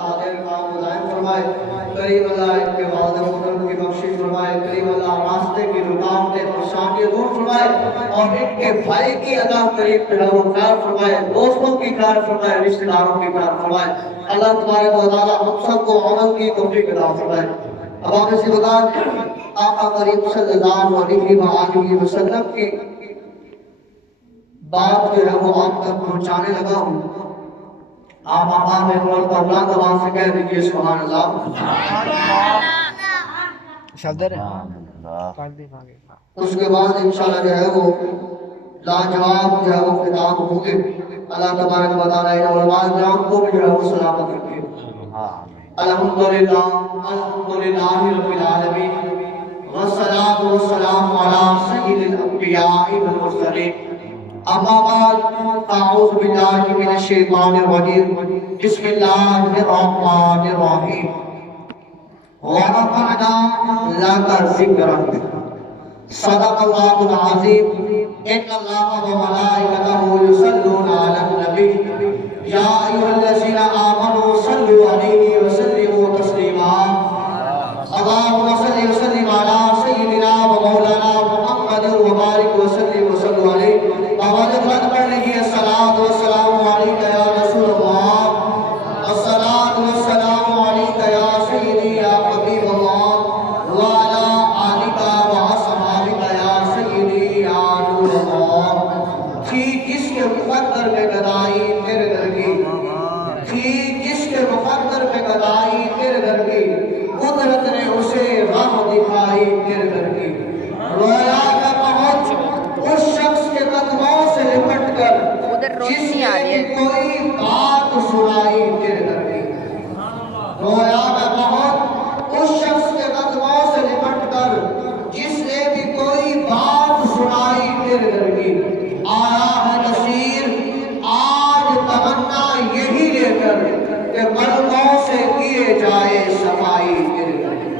حاضر کام دائم فرمائے، کریم اللہ کے والد مکرم کی بخشش فرمائے، کریم اللہ راستے کی رکاوٹیں پریشانیاں دور فرمائے اور ان کے بھائی کی عطا کریم پہ خیر فرمائے، دوستوں کی خیر فرمائے، رشتہ داروں کی خیر فرمائے۔ اللہ تبارک و تعالی ہم سب کو عمل کی توفیق عطا فرمائے۔ اب آپ سے بتا آقا کریم صلی اللہ علیہ وآلہ وسلم کی بات جو ہے وہ آپ تک پہنچانے لگا ہوں۔ آپ آقا میں مرتبہ بلند آواز سے کہہ دیجئے سبحان اللہ۔ شادر ہے اس کے بعد انشاءاللہ جو ہے وہ لاجواب جو ہے وہ خطاب ہوں گے۔ اللہ تبارک و تعالی علماء کرام کو بھی جو ہے وہ سلامت رکھے۔ الحمدللہ الحمدللہ رب العالمین والصلاة والسلام علی سید الانبیاء والمرسلین۔ اما بعد اعوذ باللہ من الشیطان الرجیم بسم اللہ الرحمن الرحیم ورفعنا لک ذکرک صدق اللہ العظیم ان اللہ وملائکتہ یصلون علی النبی یا ایھا الذین آمنوا صلوا علیہ وسلموا تسلیما اللہم صل وسلم علی سیدنا و مولانا محمد وبارک وسلم وصلوا علیہ آواز بلند کر لیجیے الصلاۃ والسلام علیک یا رسول اللہ الصلاۃ والسلام علیک یا سیدی یا حبیب اللہ وعلی آلک واصحابک یا سیدی یا نور اللہ۔ تھی جس کے مقدر میں گدائی تیرے در کی، تھی جس کے مقدر میں گدائی تیرے در کی، قدرت نے اسے راہ دکھائی تیرے در کی۔ رویا کا پہنچ اس شخص کے قدموں سے لپٹ کر جس نے کوئی بات سنائی تیرے در کی۔ رویا کا پہنچ اس شخص کے قدموں سے لپٹ کر جس نے بھی کوئی بات سنائی تیرے در کی۔ آیا ہے نصیر آج تمنا یہی لے کر کہ قلبوں سے کیے جائے صفائی تیرے در کی،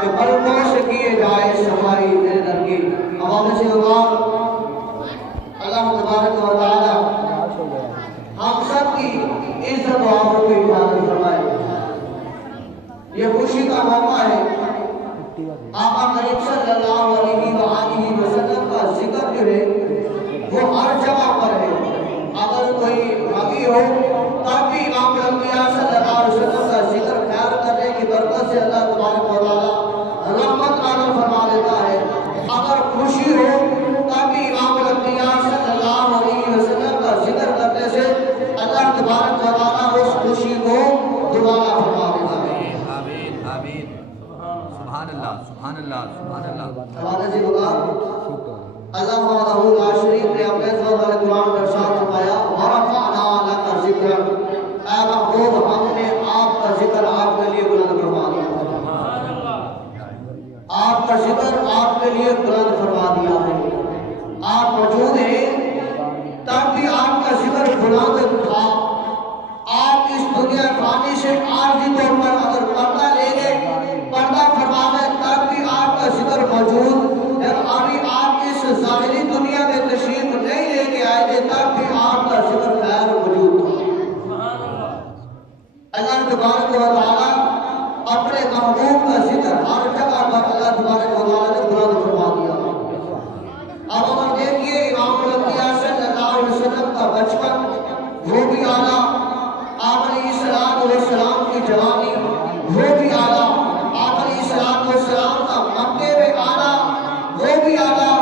کہ قلبوں سے کیے جائے صفائی تیرے در کی۔ عوام سے اللہ تبارک و تعالی ہم سب کی عزت و آبرو کی حفاظت فرمائے۔ یہ خوشی کا موقع ہے، آقا کریم صلی اللہ علیہ وآلہ وسلم کا ذکر جو ہے وہ ہر جگہ پر ہے۔ اگر کوئی بھاگی ہو تب بھی امام الانبیاء صلی اللہ علیہ وسلم کا ذکر خیال کرنے کی برکت سے اللہ تبارک و تعالی رحمت نازل فرما دیتا ہے۔ اگر خوشی ہو تب بھی امام الانبیاء صلی اللہ علیہ وسلم کا ذکر کرنے سے اللہ تبارک و تعالی اس خوشی کو دوبارہ فرما دیتا ہے۔ آمین آمین سبحان اللہ سبحان اللہ سبحان اللہ۔ حوالے سے ہوگا اللہ وحدہ لا شریک نے اپنے فضل قرآن میں ارشاد فرمایا ورفعنا لک ذکرک، اے محبوب ہم نے آپ کا ذکر آپ کے لیے بلند فرما دیا، آپ کا ذکر آپ کے لیے بلند فرما دیا ہے۔ آپ موجود ہیں تب بھی آپ کا ذکر بلند تھا۔ آپ اس دنیا فانی سے عارضی طور پر اگر پردہ لے لیں، پردہ فرما دیں تب بھی آپ کا ذکر موجود، جب ابھی آپ اس ظاہری دنیا میں تشریف نہیں لے کے آئے تھے تب بھی آپ کا ذکر خیر موجود تھا۔ اللہ تبارک و تعالی اپنے محبوب کا ذکر ہر جگہ پر اللہ تبارک و تعالی نے بلند فرما دیا۔ اب اگر دیکھیے امام الانبیاء صلی اللہ علیہ وسلم کا بچپن وہ بھی اعلیٰ، آپ علیہ السلام کی جوانی وہ بھی اعلیٰ، آپ علیہ السلام کا مکے میں آنا وہ بھی اعلیٰ،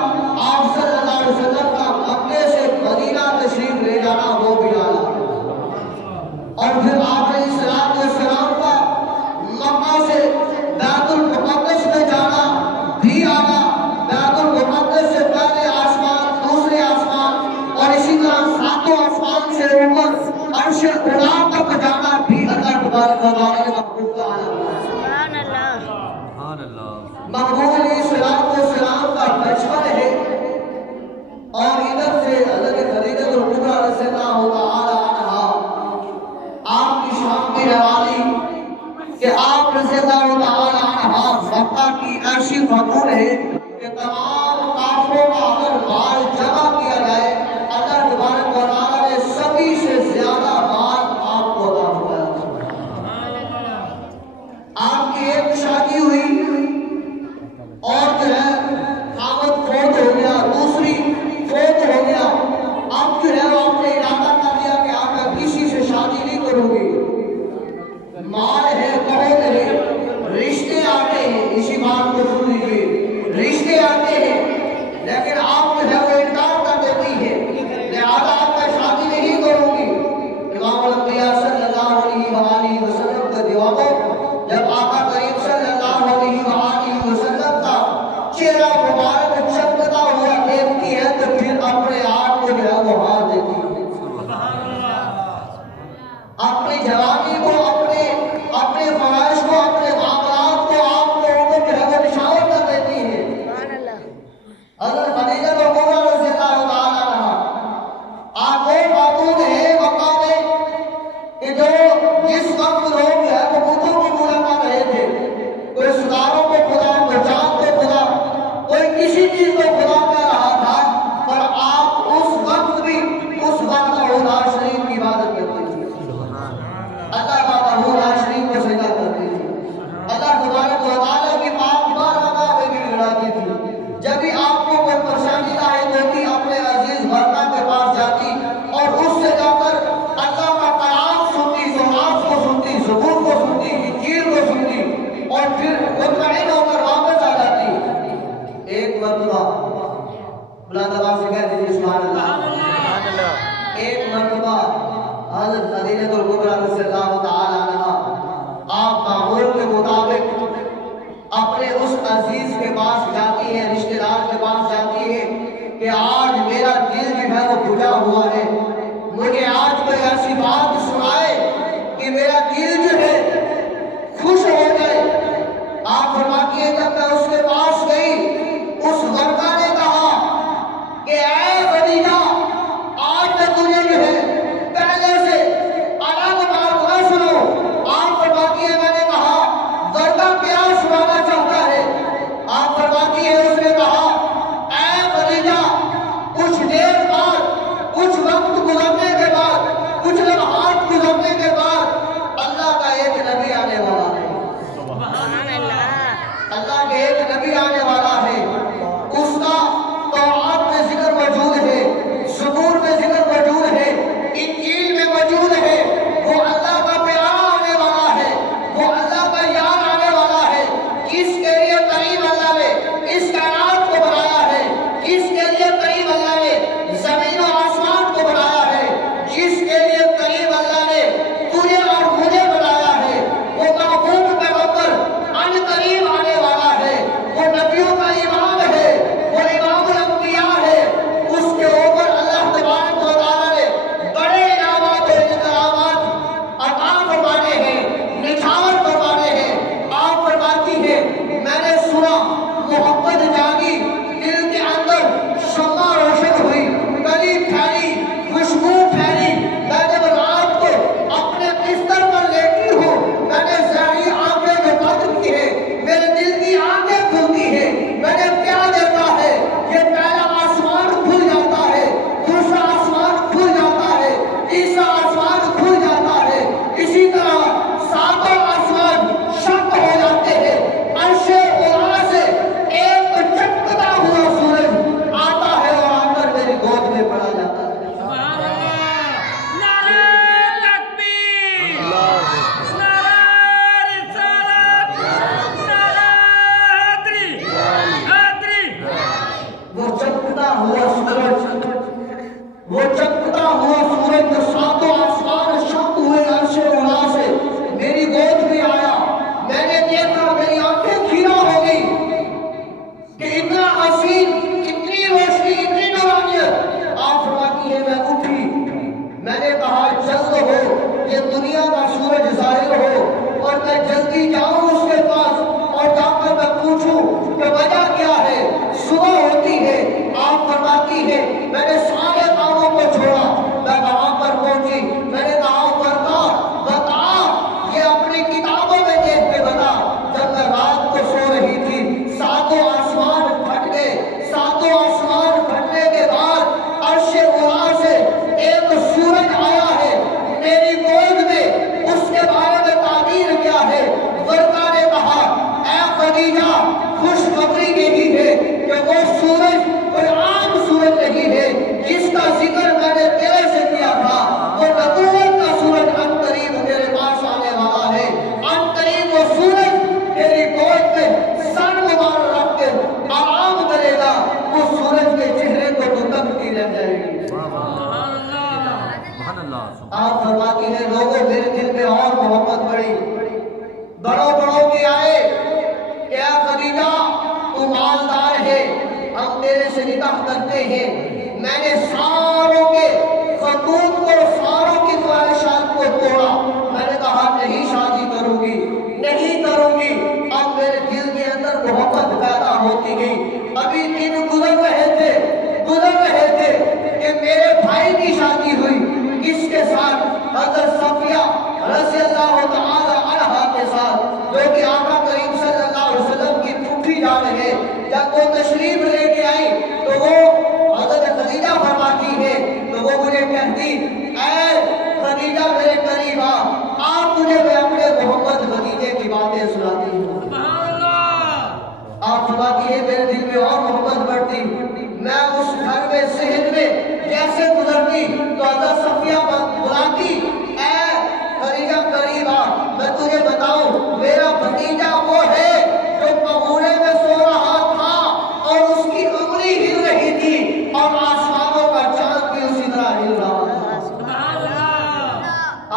آپ صلی اللہ علیہ وسلم کا مکے سے مدینہ تشریف لے جانا وہ بھی اعلیٰ، اور پھر آپ علیہ السلام کا مکہ سے بیت المقدس میں جانا بھی اعلیٰ، بیت المقدس سے پہلے آسمان دوسرے آسمان اور اسی طرح ساتوں آسمان سے اوپر عرش خدا تک جانا بھی اللہ تبارک و تعالی کے محبوب کا اعلیٰ۔ سبحان اللہ سبحان اللہ۔ محبوب علیہ السلام کا بچپن ہے اور ادھر سے حضرت خدیجہ الکبریٰ رضی اللہ تعالی عنہا آپ کی شان کی روالی کہ آپ رضی اللہ تعالی عنہا مکہ کی ایسی فخر ہے کہ تمام کافروں کا اگر مال جمع کیا جائے اللہ تبارک و تعالی نے سبھی سے زیادہ مال آپ کو عطا فرمایا۔ مال ہے بہت ہے، رشتے آتے ہیں، اسی بات کو سن لیجیے، رشتے آتے ہیں لیکن آپ جو ہے وہ انکار کر دیتی ہے، لہذا آپ کا شادی نہیں کروں گی۔ امام الانبیاء صلی اللہ علیہ وآلہ وسلم کا جواب، جب آقا کریم صلی اللہ علیہ وآلہ وسلم کا چہرہ مبارک چمکتا ہوا دیکھتی ہے تو پھر اپنے آپ کو جو ہے وہ ہار دیتی ہے، اپنی جوانی کو، اپنے خواہش کو، اپنے معاملات کو آپ لوگوں کو جو ہے وہ نشاور کر دیتی ہے۔ حضرت خدیجہ کبریٰ رضی اللہ تعالیٰ عنہا آپ وہ خاتون ہے مکہ میں کہ جو جس وقت لوگ جو ہے وہ بتوں کی پوجا کر رہے تھے، کوئی ستاروں کو خدا، کوئی چاند کو خدا، کوئی کسی چیز کو خدا کر رہا تھا، پر آپ اس وقت بھی اس وقت لا شریف کی عبادت کرتے تھے، اللہ کا لا شریف کو سجدہ کرتے تھے، اللہ تبارک و تعالیٰ کی پاک بارگاہ میں بھی لڑاتی تھی۔ جب بھی آپ کو کوئی پریشانی لاحق ہوتی اپنے عزیز برکہ کے پاس جاتی اور اس سے جا کر اللہ کا کلام سنتی، زبان کو سنتی، زبور کو سنتی، انجیل کو سنتی اور پھر مطمئن ہو کر واپس آ جاتی۔ ایک مرتبہ بلند آواز سے کہہ دیجیے سبحان اللہ۔ ایک مرتبہ حضرت خدیجہ کبریٰ رضی اللہ تعالیٰ عنہا آپ معمول کے مطابق اپنے اس عزیز کے پاس جاتی ہے، رشتہ دار کے پاس جاتی ہے کہ آج میرا دل جو ہے وہ بھجا ہوا ہے، مجھے آج کوئی ایسی بات سنائے کہ میرا دل جو ہے خوش ہو جائے۔ آپ فرماتی ہیں جب میں اس کے پاس گئی، اس ورقہ نے کہا کہ اے خدیجہ، آج میں تجھے جو ہے پہلے سے الگ بات نہ سنو۔ آپ فرماتی ہیں میں نے کہا ورقہ کیا سنانا چاہتا ہے؟ آپ فرماتی ہے اس نے کہا اے خدیجہ، کچھ دیر بعد، کچھ وقت گزرنے کے بعد، کچھ لمحات گزرنے کے بعد اللہ کا ایک نبی آنے والا ہے، اللہ کے ایک نبی آنے والا ہے، اس کا توراۃ میں ذکر موجود ہے، زبور میں ذکر موجود ہے، انجیل میں موجود ہے، وہ اللہ کا پیارا آنے والا ہے، وہ اللہ کا یار آنے والا ہے، جس کے لیے قریب اللہ نے اس کائنات کو بنایا ہے، جس کے لیے قریب اللہ نے زمین و آسمان کو بنایا ہے، جس کے لیے قریب اللہ نے تجھے اور مجھے بنایا ہے، وہ محبوب پیغمبر ان قریب آنے والا ہے، وہ نبیوں کا امام ہے، وہ امام الانبیاء ہے، اس کے اوپر اللہ تبارک و تعالیٰ نے بڑے انعامات اور انعامات عطا فرمانے ہیں، نچھاور فرمانے ہیں۔ آپ فرماتی ہیں میں نے سنا محبت جاگی دل کے اندر، شمع روشن ہوئی، کلی پھیلی، خوشبو پھیلی، میں جب رات کو اپنے بستر پر لیٹی ہوں، میں نے ظاہری آنکھیں جو بند کی ہے، میرے دل کی آنکھیں کھلتی ہیں، میں نے کیا دیکھا ہے؟ یہ پہلا آسمان کھل جاتا ہے، دوسرا آسمان کھل جاتا ہے، تیسرا آسمان کھل جاتا ہے، اسی طرح ساتوں آسمان شق ہو جاتے ہیں، عرش اولا سے ایک چمکتا ہوا سورج آتا ہے اور آ کر میری گود میں پڑا جاتا ہے۔ وہ چمکتا ہوا سورج جو ساتوں آسمان شق ہوئے عرش اولا سے میری گود میں آیا، میں نے دیکھا، میری آنکھیں کھیرا ہو گئی کہ اتنا حسین، اتنی روشنی، اتنی نورانیت۔ آپ فرماتی ہے میں اٹھی، میں نے کہا جلد ہو، یہ دنیا کا سورج میرے دل میں اور محبت بڑھی. بڑوں بڑوں کے آئے کہ اے خدیجہ تو مالدار ہے, ہم تیرے سے نکاح کرتے ہیں. میں نے ساروں کے خطوط کو, ساروں کی خواہشات کو توڑا. میں نے کہا نہیں شادی کروں گی, نہیں کروں گی. اب میرے دل کے اندر محبت پیدا ہوتی گئی. ابھی دن گزر رہے تھے کہ میرے بھائی کی شادی ہوئی. کس کے ساتھ؟ حضرت صفیہ رضی اللہ تعالی عنہا کے ساتھ, جو کہ آقا کریم صلی اللہ علیہ وسلم کی پھوپھی جان ہے. جب وہ تشریف لے کے آئی تو وہ حضرت خدیجہ فرماتی ہے, تو وہ مجھے کہتی اے خدیجہ میرے قریب آپ مجھے میں اپنے محمد خدیجے کی باتیں سناتی ہوں. آپ فرماتی ہے میرے دل میں اور محبت بڑھتی. میں اس گھر میں صحن میں جیسے گزرتی تو حضرت صفیہ بلاتی اے خدیجہ قریب آ, میں تجھے بتاؤں میرا بھتیجا وہ ہے جو پگوڑے میں سو رہا تھا اور اس کی انگلی ہل رہی تھی اور آسمانوں کا چاند بھی اسی طرح ہل رہا تھا.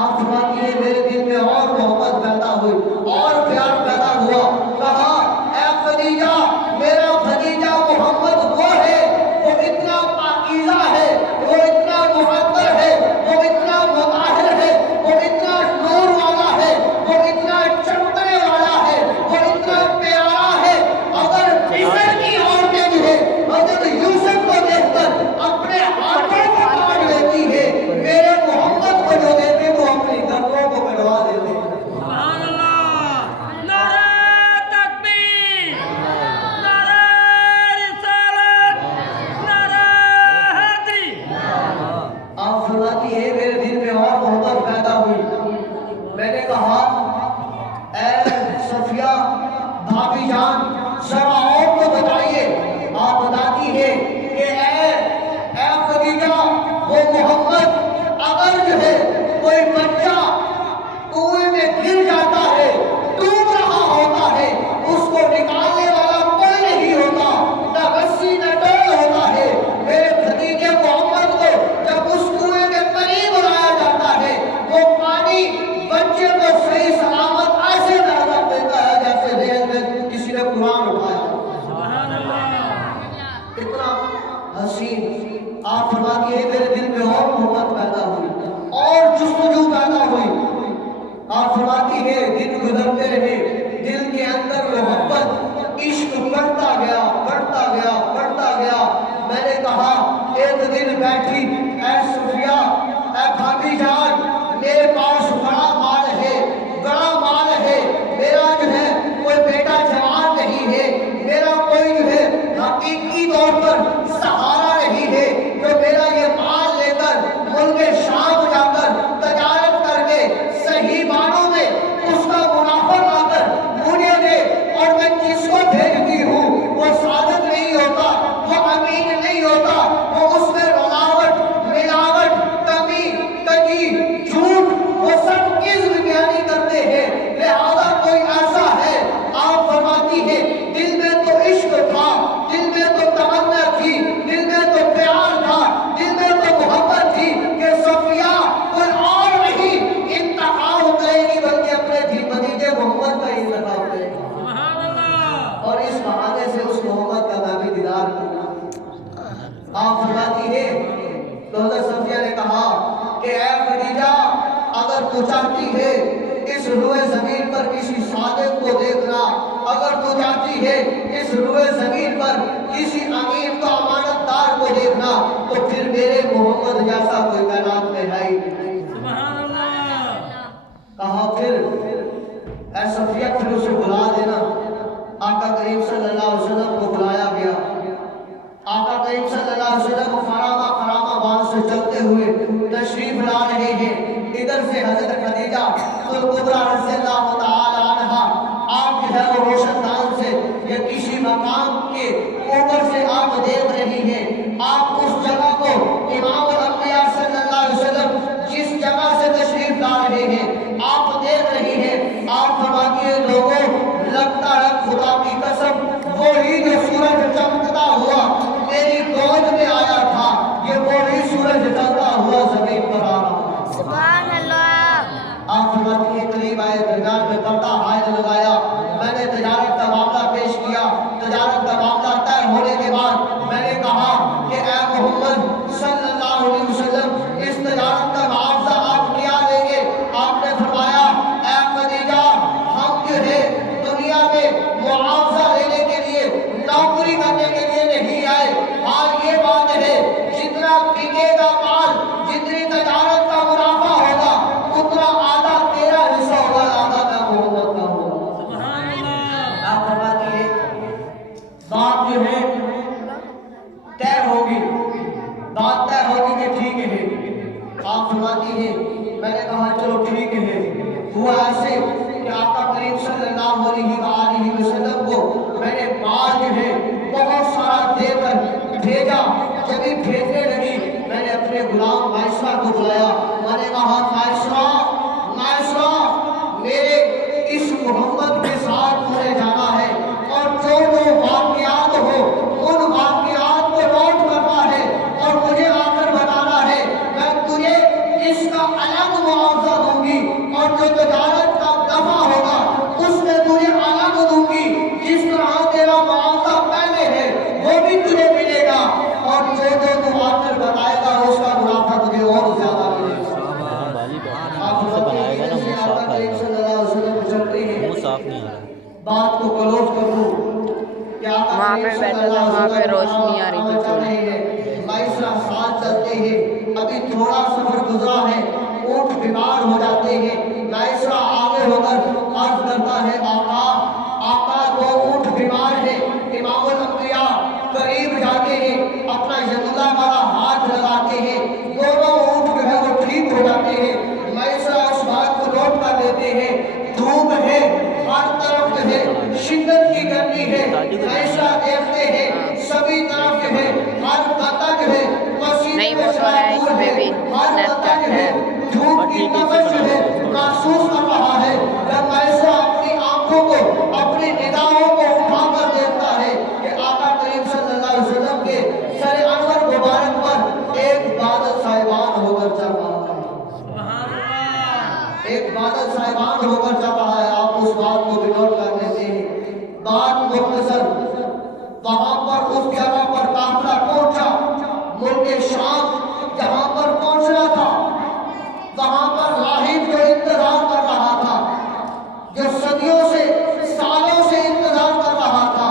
آپ فرماتی ہے میرے دل میں اور محبت پیدا ہوئی اور پیار پیدا ہوا. کہا اے خدیجہ میرا بھتیجا محمد وہ ہے, وہ اتنا پاکیزہ ہے, وہ اتنا مقدر ہے, وہ اتنا مطہر ہے, وہ اتنا نور والا ہے, وہ اتنا چمکنے والا ہے, وہ اتنا پیارا ہے. اگر مصر کی عورتیں جو ہے حضرت یوسف کو دیکھ کر اپنے ہاتھوں کو کاٹ لیتی ہے, میرے محمد کو جو دیکھتے وہ اپنی گردنوں کو کٹوا دیتے ہیں. آپ فرماتی ہے میرے دل میں اور محبت پیدا ہوئی. میں نے کہا اے صفیہ بھابی جان ذرا اور کو بتائیے. آپ بتاتی ہے کہ اے خدیجہ وہ محمد اگر جو ہے کوئی بچہ کنویں میں گر جاتا ہے, ڈوب رہا ہوتا ہے, اس کو نکالنے والا کوئی نہیں ہوتا, نہ رسی نہ ڈول ہوتا ہے. میرے بھتیجے محمد کو جب اس کنویں کے قریب لایا جاتا ہے وہ پانی بچے کو صحیح سلامت ایسے نظر دیتا ہے جیسے ریل میں کسی نے قرآن اٹھایا. اتنا حسین. آپ فرماتی ہے میرے دل میں اور محبت پیدا ہوئی اور جستجو پیدا ہوئی. آپ فرماتی ہے دن گزرتے رہے, دل کے اندر محبت عشق بڑھتا گیا بڑھتا گیا بڑھتا گیا. میں نے کہا ایک دن بیٹھی اے صفیہ اے بھابی جان میرے پاس بڑا مال ہے, بڑا مال ہے. میرا جو ہے کوئی بیٹا جوان نہیں ہے, میرا کوئی جو ہے حقیقی طور پر سہارا نہیں ہے جو میرا یہ مال لے کر ملک شام جا کر تجارت کر کے صحیح معنوں میں اس کا منافع لا کر مجھے دے. اور میں جس کو بھیجتی ہوں وہ صادق نہیں ہوتا, وہ امین نہیں ہوتا, وہ اس میں رلاوٹ ملاوٹ کمی کجی جھوٹ وہ سب کذب بیانی کرتے ہیں. لہذا کوئی ایسا ہے. آپ فرماتی ہے دل میں تو عشق تھا, دل میں تو تمنا تھی, دل میں تو پیار تھا, دل میں تو محبت تھی کہ صفیہ کوئی اور نہیں انتخاب کرے گی بلکہ اپنے بھتیجے محمد کا انتخاب کرے گی. اور اس بہانے سے اس محمد کا میں بھی دیدار کروں. آپ فرماتی ہے تو حضرت صفیہ نے کہا کہ اے خدیجہ اگر تو چاہتی ہے اس روئے زمین پر کسی صادق کو دیکھنا, اگر تو چاہتی ہے اس روئے زمین پر کسی امین کو امانت دار کو دیکھنا تو پھر میرے محمد جیسا کوئی کائنات میں ہے ہی نہیں. کہا پھر اے صفیہ پھر اسے بلا دینا. آقا کریم صلی اللہ علیہ وسلم کو بلایا گیا. آقا کریم صلی اللہ علیہ وسلم خرامہ باغ سے چلتے ہوئے تشریف لا رہے ہیں. ادھر سے حضرت خدیجہ کبریٰ رضی اللہ تعالی عنہا آپ جو ہے وہ روشن دان سے یا کسی مقام کے اوپر سے آپ دیکھ رہی ہیں. آپ اس جگہ کو امام الانبیاء صلی اللہ علیہ وسلم جس جگہ سے تشریف لا رہے ہیں آپ دیکھ رہی ہیں. آپ فرماتی ہیں لوگوں لگتا ہے خدا کی قسم وہی جو سورج چمکتا ہوا میری گود میں آیا تھا, یہ وہی سورج چلتا ہوا زمین پر آ رہا. سبحان اللہ. علیہ وآلہ وسلم کو میں نے مال جو ہے بہت سارا دے کر بھیجا. جبھی بھیجنے لگی میں نے اپنے غلام مائسرہ کو بلایا. میں نے کہا مائسرہ میرے اس محمد کے ساتھ مجھے جانا ہے اور جو واقعات ہو ان واقعات کو نوٹ کرنا ہے اور مجھے آ کر بتانا ہے. میں تجھے اس کا الگ معاوضہ دوں گی اور جو تجارت کا دفع ہوگا اس میں تجھے الگ دوں گی. جس طرح تیرا معاوضہ پہلے ہے وہ بھی تجھے ملے گا اور جو تو آ کر بتائے گا اس کا منافع تجھے اور زیادہ ملے گا. بات کو کلوز کر لوں. وہاں پہ بیٹھا تھا, وہاں پہ روشنی آ رہی تھی تھوڑی. مائسرہ ساتھ چلتے ہیں. ابھی تھوڑا سفر گزرا ہے, اونٹ بیمار ہو جاتے ہیں. مائسرہ آگے ہو کر عرض کرتا ہے آقا دو اونٹ بیمار ہے. امام الانبیاء قریب جاتے ہیں, اپنا ید اللہ والا ہاتھ لگاتے ہیں, دونوں اونٹ جو ہے وہ ٹھیک ہو جاتے ہیں. مائسرہ اس بات کو نوٹ کر لیتے ہیں. دھوپ ہے, ہر طرف جو ہے شدت کی گرمی ہے. مائسرہ دیکھتے ہیں سبھی طرف جو ہے ہر بندہ جو ہے نہیں وہ تو ہے, اس میں بھی اسنیپ چیٹ ہے. دھوپ کی تپش جو ہے محسوس کر رہا ہے. جب مائسرہ اپنی آنکھوں کو اپنی نگاہوں کو اٹھا کر دیکھتا ہے کہ آقا کریم صلی اللہ علیہ وسلم کے سر انور مبارک پر ایک بادل صاحبان ہو کر چل رہا ہے. ایک بادل صاحبان ہو کر چل رہا ہے. آپ اس بات کو بھی نوٹ کر لیتے ہیں. بات مختصر, وہاں پر اس جگہ پر قافلہ پہنچا. ملک شام جہاں پر پہنچنا تھا وہاں پر راہب جو انتظار کر رہا تھا, جو صدیوں سے سالوں سے انتظار کر رہا تھا,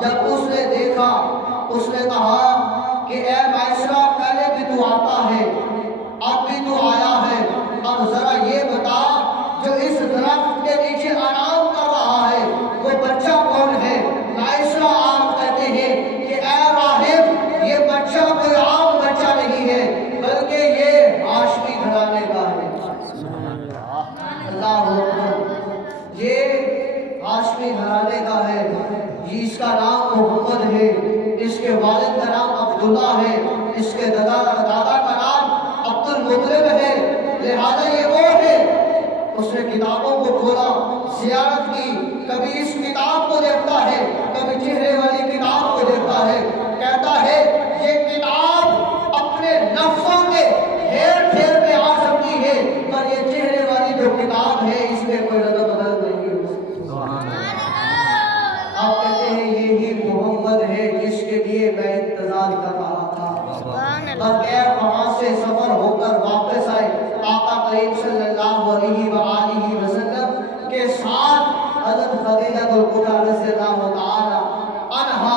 جب اس نے دیکھا اس نے کہا کہ اے مائسرہ پہلے بھی تو آتا ہے, اب بھی تو آیا ہے, اب ذرا یہ بتا جو اس درخت کے نیچے آرام کر رہا ہے وہ بچہ کون ہے؟ مائسرہ آپ کہتے ہیں کہ اے راہب یہ بچہ کوئی عام بچہ نہیں ہے بلکہ یہ ہاشمی گھرانے کا ہے. اللہ اکبر, یہ ہاشمی گھرانے کا ہے. اس کا نام محمد ہے, اس کے والد کا نام عبداللہ ہے, اس کے دادا کا نام عبد المطلب ہے, لہذا یہ وہ ہے. اس نے کتابوں کو کھولا, زیارت کی, کبھی اس کتاب کو دیکھتا ہے کبھی چہرے والی کتاب کو دیکھتا ہے. کہتا ہے یہ کتاب اپنے نفسوں کے ہیر پھیر میں آ سکتی ہے پر یہ چہرے والی جو کتاب ہے اس میں کوئی رد بدل نہیں ہو سکتی. آپ کہتے ہیں یہی محمد ہے جس کے لیے میں انتظار کر رہا تھا. بغیر وہاں سے سفر ہو کر واپس آئے. آقا کریم صلی اللہ علیہ وآلہ وسلم کے ساتھ حضرت خدیجہ الکبریٰ رضی اللہ تعالی عنہا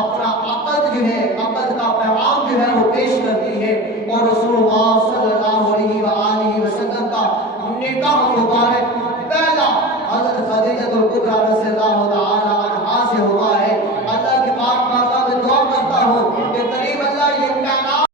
اپنا عقد جو ہے, عقد کا پیغام جو ہے وہ پیش کرتی ہے اور رسول اللہ